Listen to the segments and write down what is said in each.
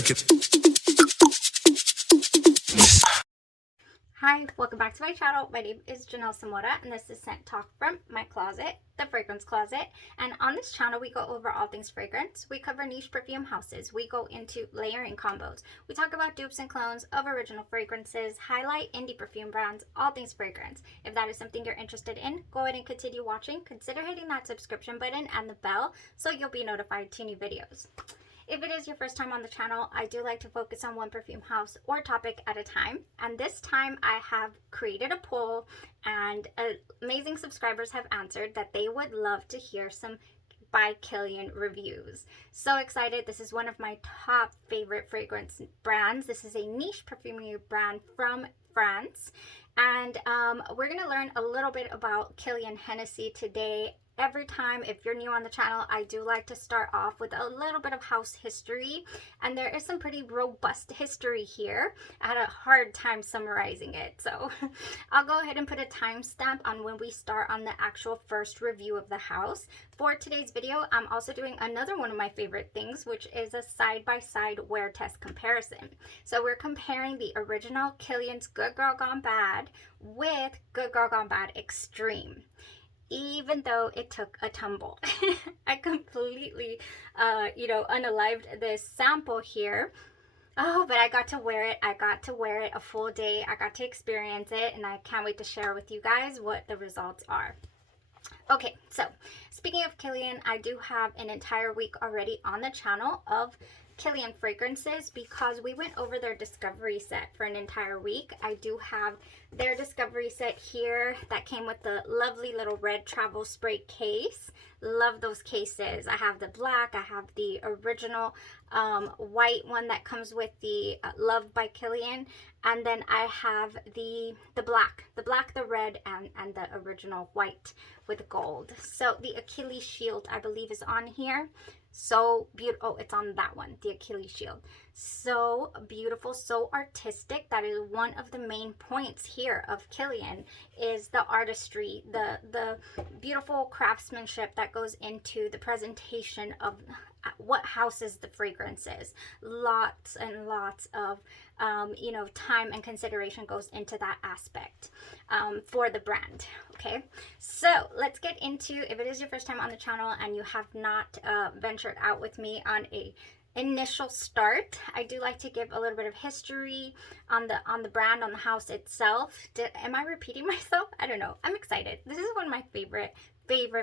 check it. Hi, welcome back to my channel. My name is Janelle Samora and this is Scent Talk from my closet, the fragrance closet. And on this channel, we go over all things fragrance. We cover niche perfume houses. We go into layering combos. We talk about dupes and clones of original fragrances, highlight indie perfume brands, all things fragrance. If that is something you're interested in, go ahead and continue watching. Consider hitting that subscription button and the bell so you'll be notified to new videos. If it is your first time on the channel, I do like to focus on one perfume house or topic at a time. And this time I have created a poll and amazing subscribers have answered that they would love to hear some by KILIAN reviews. So excited. This is one of my top favorite fragrance brands. This is a niche perfumery brand from France. And we're going to learn a little bit about KILIAN Hennessy today. Every time, if you're new on the channel, I do like to start off with a little bit of house history, and there is some pretty robust history here. I had a hard time summarizing it, so I'll go ahead and put a timestamp on when we start on the actual first review of the house. For today's video, I'm also doing another one of my favorite things, which is a side-by-side wear test comparison. So we're comparing the original KILIAN's Good Girl Gone Bad with Good Girl Gone Bad Extreme. Even though it took a tumble. I completely, unalived this sample here. Oh, but I got to wear it. I got to wear it a full day. I got to experience it, and I can't wait to share with you guys what the results are. Okay, so speaking of KILIAN, I do have an entire week already on the channel of KILIAN Fragrances because we went over their discovery set for an entire week. I do have their discovery set here that came with the lovely little red travel spray case. Love those cases. I have the black, I have the original white one that comes with the Loved by KILIAN, and then I have the black, the red, and the original white with gold. So the Achilles shield, I believe, is on here. So beautiful. Oh, it's on that one, the Achilles shield. So beautiful, so artistic. That is one of the main points here of KILIAN, is the artistry, the beautiful craftsmanship that goes into the presentation of what houses the fragrances. Lots and lots of time and consideration goes into that aspect for the brand. Okay, so let's get into, if it is your first time on the channel and you have not ventured out with me on a initial start, I do like to give a little bit of history on the brand, on the house itself. Am I repeating myself? I don't know. I'm excited. This is one of my favorite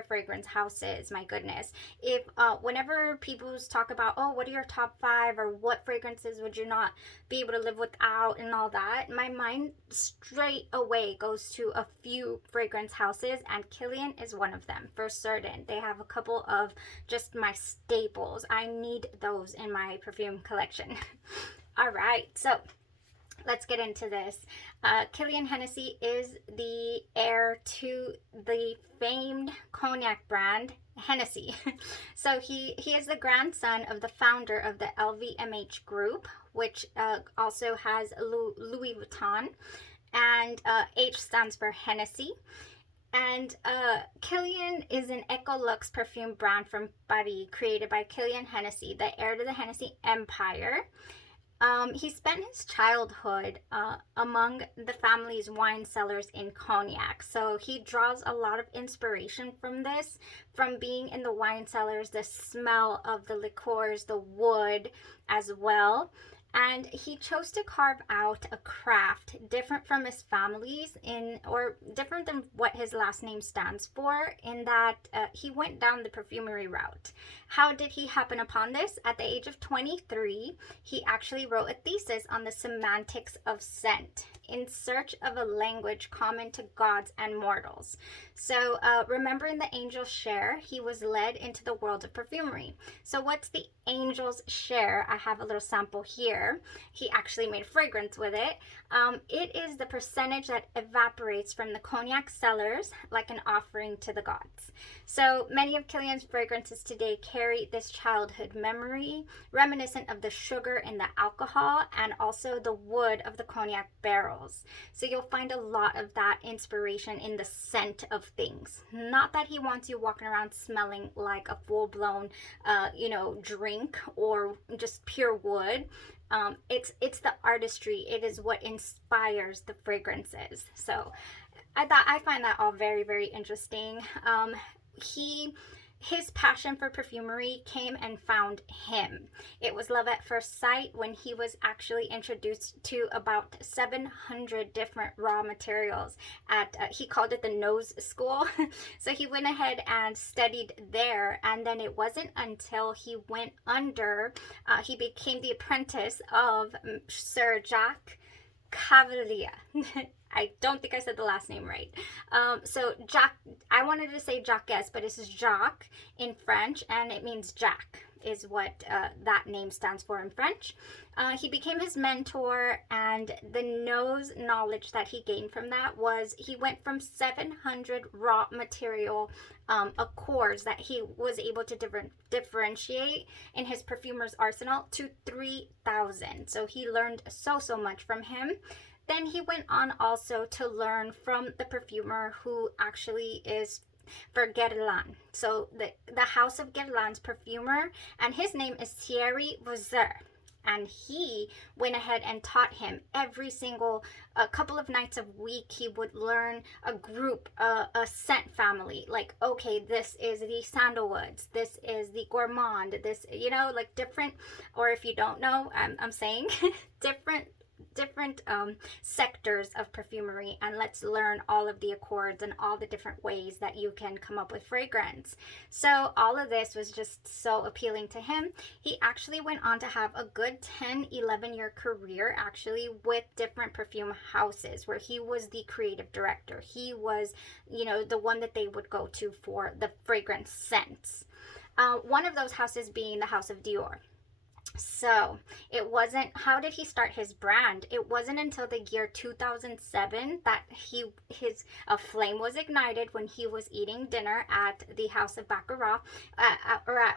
fragrance houses. My goodness. If whenever people talk about, oh, what are your top 5 or what fragrances would you not be able to live without and all that, my mind straight away goes to a few fragrance houses, and KILIAN is one of them for certain. They have a couple of just my staples. I need those in my perfume collection. All right, so let's get into this. KILIAN Hennessy is the heir to the famed cognac brand Hennessy. So he is the grandson of the founder of the LVMH group, which also has Louis Vuitton, and H stands for Hennessy. And KILIAN is an Eco-Luxe perfume brand from Paris, created by KILIAN Hennessy, the heir to the Hennessy empire. He spent his childhood among the family's wine cellars in Cognac. So he draws a lot of inspiration from this, from being in the wine cellars, the smell of the liqueurs, the wood as well. And he chose to carve out a craft different from his family's, or different than what his last name stands for, in that he went down the perfumery route. How did he happen upon this? At the age of 23, he actually wrote a thesis on the semantics of scent, in search of a language common to gods and mortals. So remembering the angel's share, he was led into the world of perfumery. So what's the angel's share? I have a little sample here. He actually made a fragrance with it. It is the percentage that evaporates from the cognac cellars like an offering to the gods. So many of KILIAN's fragrances today carry this childhood memory, reminiscent of the sugar in the alcohol and also the wood of the cognac barrel. florals. So you'll find a lot of that inspiration in the scent of things. Not that he wants you walking around smelling like a full-blown, drink or just pure wood. It's the artistry. It is what inspires the fragrances. So I find that all very, very interesting. His passion for perfumery came and found him. It was love at first sight when he was actually introduced to about 700 different raw materials at, he called it the nose school. So he went ahead and studied there, and then it wasn't until he went under, he became the apprentice of Sir Jacques Cavalier. I don't think I said the last name right. So Jacques, I wanted to say Jacques, but this is Jacques in French, and it means Jack is what that name stands for in French. He became his mentor, and the nose knowledge that he gained from that was he went from 700 raw material accords that he was able to differentiate in his perfumer's arsenal to 3,000. So he learned so much from him. Then he went on also to learn from the perfumer who actually is for Guerlain. So the house of Guerlain's perfumer, and his name is Thierry Vauzeur. And he went ahead and taught him every single couple of nights a week. He would learn a group, a scent family. Like, okay, this is the sandalwoods. This is the gourmand. This, like different, or if you don't know, I'm saying different sectors of perfumery, and let's learn all of the accords and all the different ways that you can come up with fragrance. So all of this was just so appealing to him. He actually went on to have a good 10-11 year career actually with different perfume houses where he was the creative director. He was, the one that they would go to for the fragrance scents. One of those houses being the House of Dior. So it wasn't, how did he start his brand? It wasn't until the year 2007 that his flame was ignited when he was eating dinner at the House of Baccarat,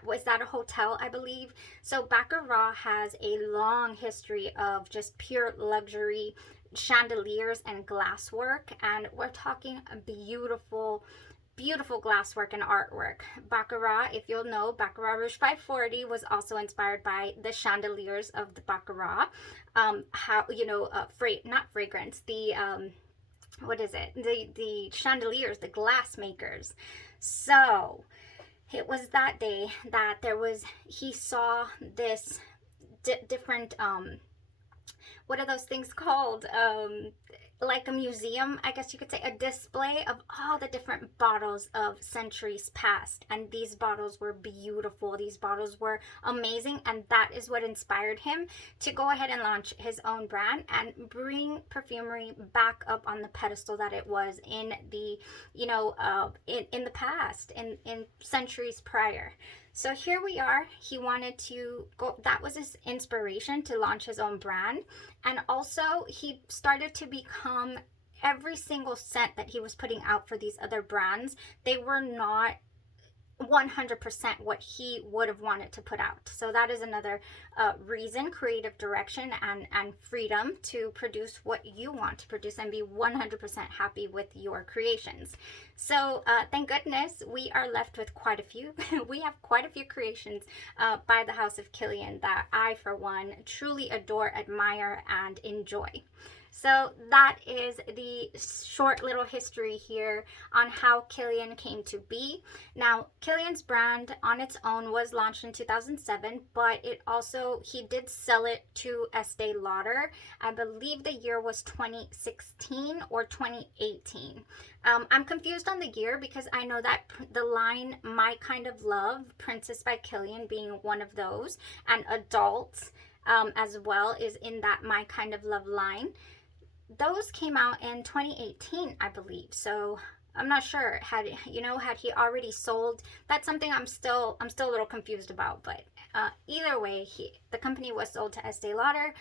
was that a hotel, I believe? So Baccarat has a long history of just pure luxury chandeliers and glasswork, and we're talking a beautiful glasswork and artwork. Baccarat, if you'll know, Baccarat Rouge 540 was also inspired by the chandeliers of the Baccarat. Not fragrance, the the chandeliers, the glass makers. So it was that day that he saw this different, what are those things called? Like a museum, I guess you could say, a display of all the different bottles of centuries past. And these bottles were beautiful. These bottles were amazing. And that is what inspired him to go ahead and launch his own brand and bring perfumery back up on the pedestal that it was in the, in the past, in centuries prior. So here we are. He wanted to go, that was his inspiration to launch his own brand. And also he started to become, every single scent that he was putting out for these other brands, they were not 100% what he would have wanted to put out. So that is another reason, creative direction and freedom to produce what you want to produce and be 100% happy with your creations. So thank goodness we are left with quite a few. We have quite a few creations by the House of Kilian that I, for one, truly adore, admire, and enjoy. So that is the short little history here on how Kilian came to be. Now, Kilian's brand on its own was launched in 2007, but he did sell it to Estee Lauder. I believe the year was 2016 or 2018. I'm confused on the year because I know that the line My Kind of Love, Princess by Kilian being one of those, and Adults as well is in that My Kind of Love line. Those came out in 2018, I believe. So I'm not sure, had he already sold. That's something I'm still a little confused about. But either way, the company was sold to Estee Lauder,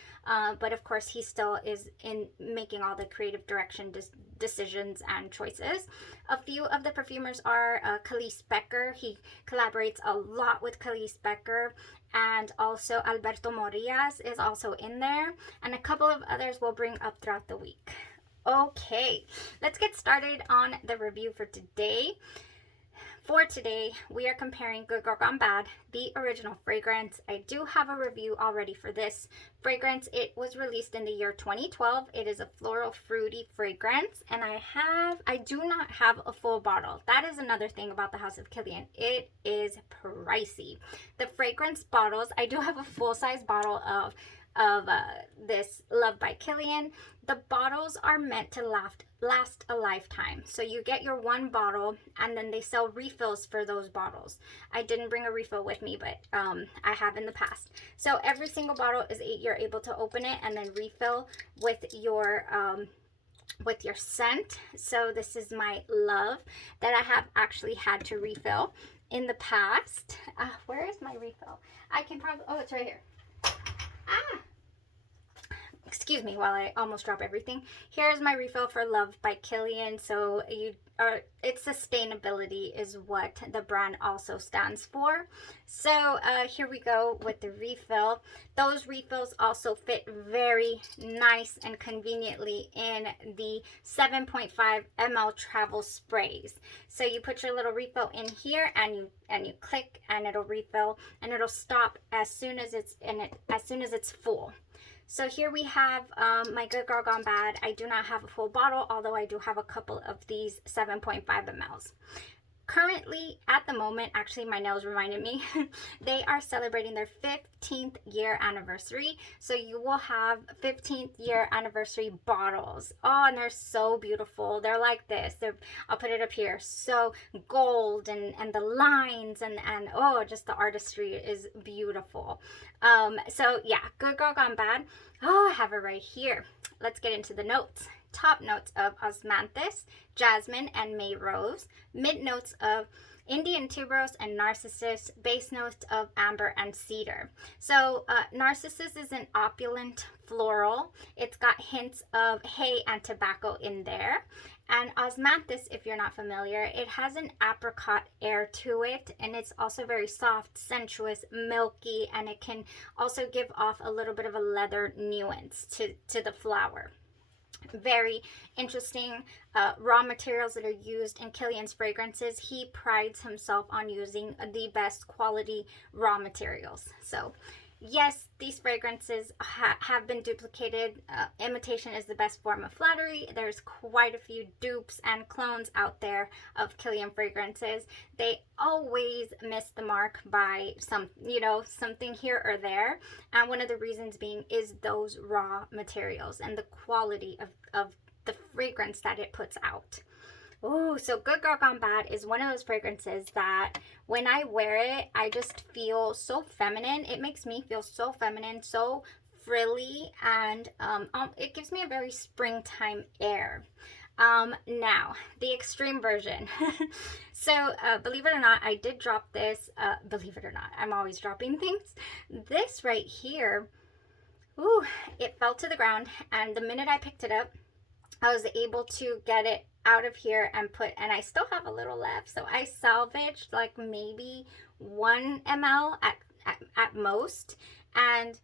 but of course he still is in making all the creative direction decisions and choices. A few of the perfumers are Khalees Becker. He collaborates a lot with Khalees Becker, and also Alberto Morillas is also in there, and a couple of others we'll bring up throughout the week. Okay, let's get started on the review for today. For today, we are comparing Good Girl Gone Bad, the original fragrance. I do have a review already for this fragrance. It was released in the year 2012. It is a floral fruity fragrance, and I do not have a full bottle. That is another thing about the House of Kilian. It is pricey. The fragrance bottles, I do have a full-size bottle of this Love by Kilian. The bottles are meant to last a lifetime. So you get your one bottle, and then they sell refills for those bottles. I didn't bring a refill with me, but I have in the past. So every single bottle is you're able to open it and then refill with your scent. So this is my Love that I have actually had to refill in the past. Where is my refill? I can probably, oh, it's right here. Excuse me while I almost drop everything. Here's my refill for Love by Kilian. So it's sustainability is what the brand also stands for. So here we go with the refill. Those refills also fit very nice and conveniently in the 7.5 ml travel sprays. So you put your little refill in here, and you click, and it'll refill, and it'll stop as soon as it's full. So here we have my Good Girl Gone Bad. I do not have a full bottle, although I do have a couple of these 7.5 mls. Currently, at the moment, actually my nails reminded me, they are celebrating their 15th year anniversary. So you will have 15th year anniversary bottles. Oh, and they're so beautiful. They're like this. I'll put it up here. So gold and the lines and oh, just the artistry is beautiful. So yeah, Good Girl Gone Bad. Oh, I have it right here. Let's get into the notes. Top notes of osmanthus, jasmine, and May rose. Mid notes of Indian tuberose and narcissus. Base notes of amber and cedar. So narcissus is an opulent floral. It's got hints of hay and tobacco in there. And osmanthus, if you're not familiar, it has an apricot air to it, and it's also very soft, sensuous, milky, and it can also give off a little bit of a leather nuance to the flower. Very interesting raw materials that are used in Kilian's fragrances. He prides himself on using the best quality raw materials. So yes, these fragrances have been duplicated. Imitation is the best form of flattery. There's quite a few dupes and clones out there of Kilian fragrances. They always miss the mark by something here or there. And one of the reasons being is those raw materials and the quality of the fragrance that it puts out. Oh, so Good Girl Gone Bad is one of those fragrances that when I wear it, I just feel so feminine. It makes me feel so feminine, so frilly, and it gives me a very springtime air. Now, the extreme version. So, believe it or not, I did drop this. Believe it or not, I'm always dropping things. This right here, ooh, it fell to the ground, and the minute I picked it up, I was able to get it out of here and I still have a little left. So I salvaged like maybe 1 ml at most. And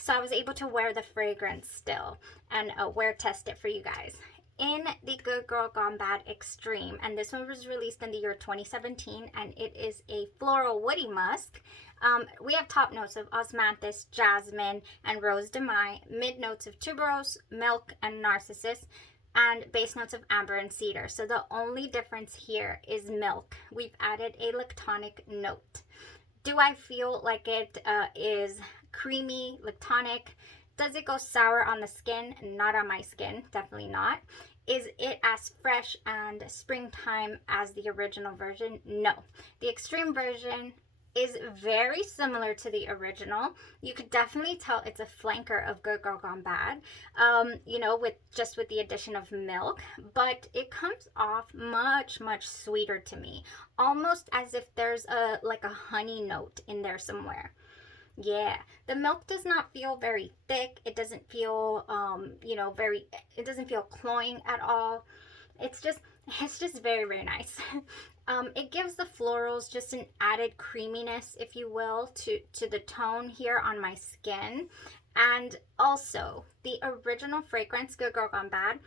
so I was able to wear the fragrance still and wear test it for you guys. In the Good Girl Gone Bad Extreme, and this one was released in the year 2017, and it is a floral woody musk. We have top notes of osmanthus, jasmine, and rose de mai, mid notes of tuberose, milk, and narcissus, and base notes of amber and cedar. So the only difference here is milk. We've added a lactonic note. Do I feel like it is creamy, lactonic? Does it go sour on the skin? Not on my skin, definitely not. Is it as fresh and springtime as the original version? No. The extreme version is very similar to the original. You could definitely tell it's a flanker of Good Girl Gone Bad, you know, with the addition of milk, but it comes off much, much sweeter to me, almost as if there's a like a honey note in there somewhere. Yeah, the milk does not feel very thick. It doesn't feel, you know, it doesn't feel cloying at all. It's just, it's just very, very nice. It gives the florals just an added creaminess, if you will, to the tone here on my skin. And also, the original fragrance, Good Girl Gone Bad,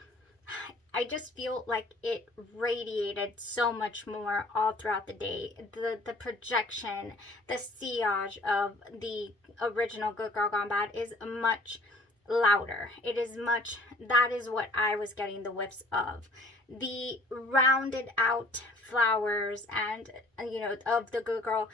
I just feel like it radiated so much more all throughout the day. The projection, the sillage of the original Good Girl Gone Bad is much louder. It is much, that is what I was getting the whiffs of. The rounded out flowers and, you know, of the Good Girl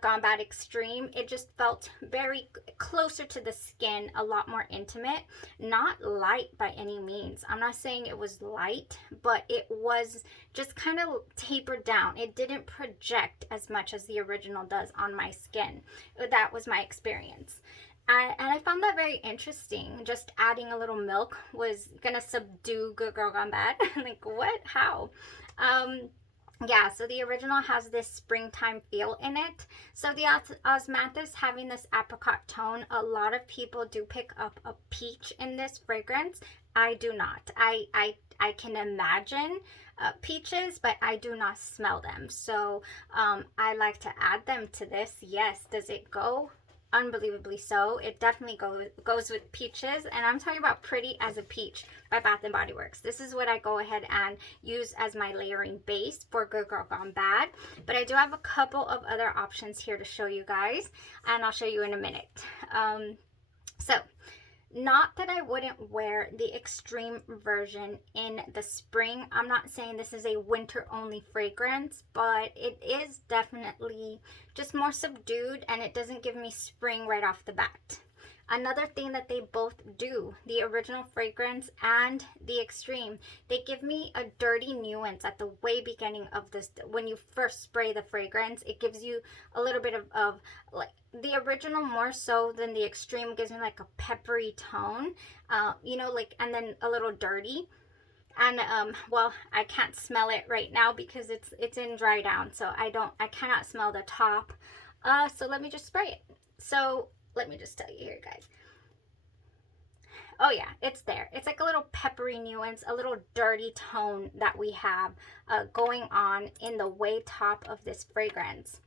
Gone Bad Extreme, it just felt very closer to the skin, a lot more intimate. Not light by any means. I'm not saying it was light, but it was just kind of tapered down. It didn't project as much as the original does on my skin. That was my experience. And I found that very interesting. Just adding a little milk was gonna subdue Good Girl Gone Bad. Like, what? How? Yeah, so the original has this springtime feel in it. So the Osmanthus having this apricot tone, a lot of people do pick up a peach in this fragrance. I do not. I can imagine peaches, but I do not smell them. So I like to add them to this. Yes, does it go? Unbelievably so. It definitely goes with peaches, and I'm talking about Pretty as a Peach by Bath & Body Works. This is what I go ahead and use as my layering base for Good Girl Gone Bad, but I do have a couple of other options here to show you guys, and I'll show you in a minute. So not that I wouldn't wear the extreme version in the spring. I'm not saying this is a winter only fragrance, but it is definitely just more subdued, and it doesn't give me spring right off the bat. Another thing that they both do, the original fragrance and the extreme, they give me a dirty nuance at the way beginning of this. When you first spray the fragrance, it gives you a little bit of like the original more so than the extreme gives me like a peppery tone, you know, like, and then a little dirty. And well, I can't smell it right now because it's in dry down, so I cannot smell the top. So let me just spray it. So let me just tell you here, guys. Oh yeah, it's there. It's like a little peppery nuance, a little dirty tone that we have going on in the way top of this fragrance.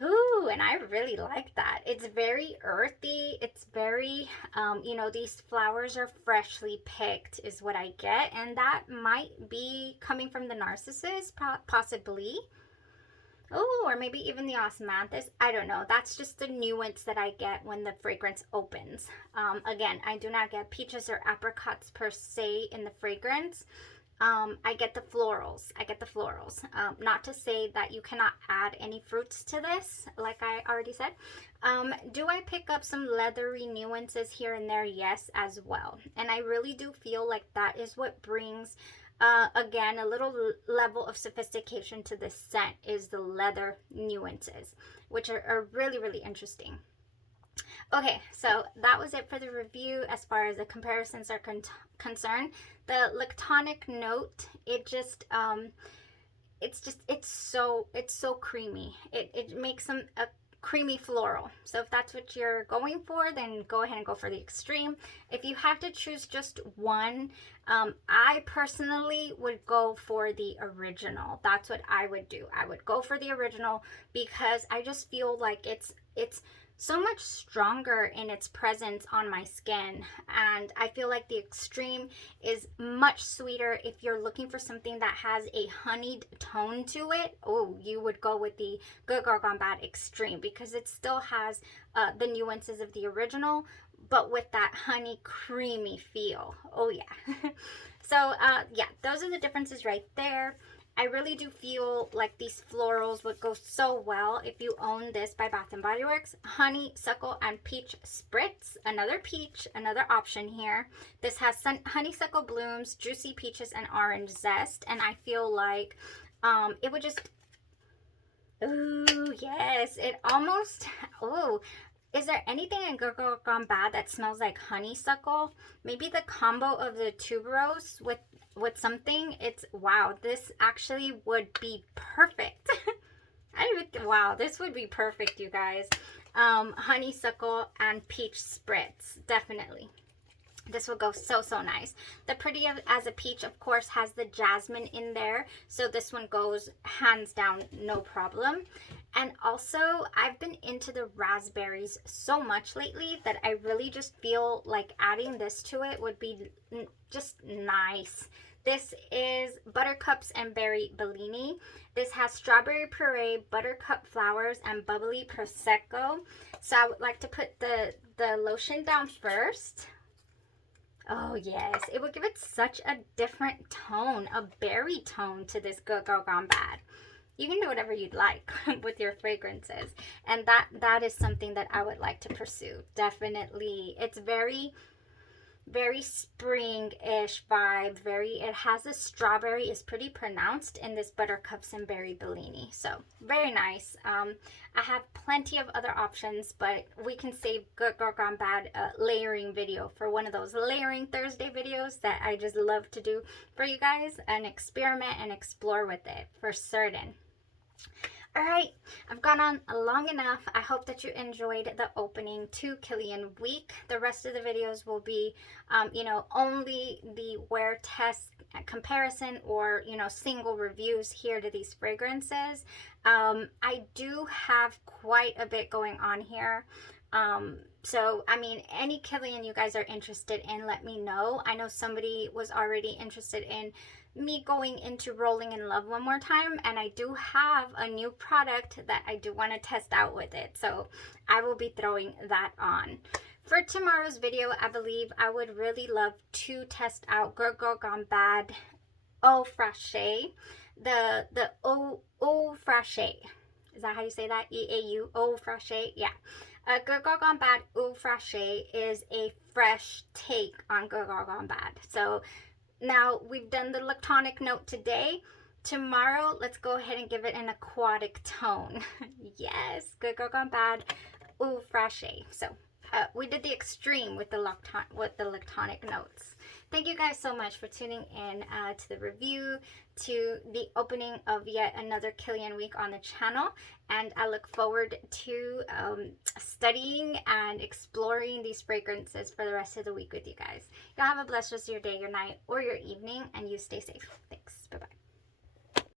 Ooh, and I really like that. It's very earthy. It's very, you know, these flowers are freshly picked is what I get. And that might be coming from the Narcissus, possibly. Oh, or maybe even the Osmanthus. I don't know. That's just the nuance that I get when the fragrance opens. Again, I do not get peaches or apricots per se in the fragrance. I get the florals. Not to say that you cannot add any fruits to this, like I already said. Do I pick up some leathery nuances here and there? Yes, as well. And I really do feel like that is what brings again, a little level of sophistication to this scent is the leather nuances, which are really, really interesting. Okay, so that was it for the review as far as the comparisons are concerned. The lactonic note, it's so creamy. It makes them a creamy floral. So if that's what you're going for, then go ahead and go for the extreme. If you have to choose just one, I personally would go for the original. That's what I would do. I would go for the original because I just feel like it's so much stronger in its presence on my skin, and I feel like the extreme is much sweeter. If you're looking for something that has a honeyed tone to it, oh, you would go with the Good Girl Gone Bad Extreme because it still has the nuances of the original, but with that honey creamy feel. Oh yeah. So yeah, those are the differences right there. I really do feel like these florals would go so well if you own this by Bath & Body Works. Honeysuckle and Peach Spritz. Another peach, another option here. This has honeysuckle blooms, juicy peaches, and orange zest. And I feel like it would just... Ooh, yes. It almost, oh, is there anything in Good Girl Gone Bad that smells like honeysuckle? Maybe the combo of the tuberose with something. It's, wow, this actually would be perfect. Wow, this would be perfect, you guys. Honeysuckle and peach spritz, definitely. This will go so, so nice. The Pretty as a Peach, of course, has the jasmine in there. So this one goes hands down, no problem. And also, I've been into the raspberries so much lately that I really just feel like adding this to it would be just nice. This is Buttercups and Berry Bellini. This has strawberry puree, buttercup flowers, and bubbly prosecco. So I would like to put the lotion down first. Oh yes, it would give it such a different tone, a berry tone to this Good Girl Gone Bad. You can do whatever you'd like with your fragrances, and that is something that I would like to pursue. Definitely, it's very spring-ish vibe. It has the strawberry is pretty pronounced in this Buttercups and Berry Bellini. So very nice. I have plenty of other options, but we can save Good Girl Gone Bad layering video for one of those layering Thursday videos that I just love to do for you guys and experiment and explore with it for certain. All right, I've gone on long enough. I hope that you enjoyed the opening to Kilian week. The rest of the videos will be, you know, only the wear test comparison or, you know, single reviews here to these fragrances. I do have quite a bit going on here. So, I mean, any Kilian you guys are interested in, let me know. I know somebody was already interested in me going into Rolling in Love one more time, and I do have a new product that I do want to test out with it, so I will be throwing that on. For tomorrow's video, I believe I would really love to test out Good Girl Gone Bad Eau Fraiche. The Eau Fraiche. Is that how you say that? E-A-U, Eau Fraiche? Yeah. Good Girl Gone Bad Eau Fraiche is a fresh take on Good Girl Gone Bad. So now we've done the lactonic note today. Tomorrow, let's go ahead and give it an aquatic tone. Yes, Good Girl Gone Bad Eau Fraiche. So we did the extreme with the lactonic notes. Thank you guys so much for tuning in to the review, to the opening of yet another Kilian week on the channel, and I look forward to studying and exploring these fragrances for the rest of the week with you guys. Y'all have a blessed rest of your day, your night, or your evening, and you stay safe. Thanks.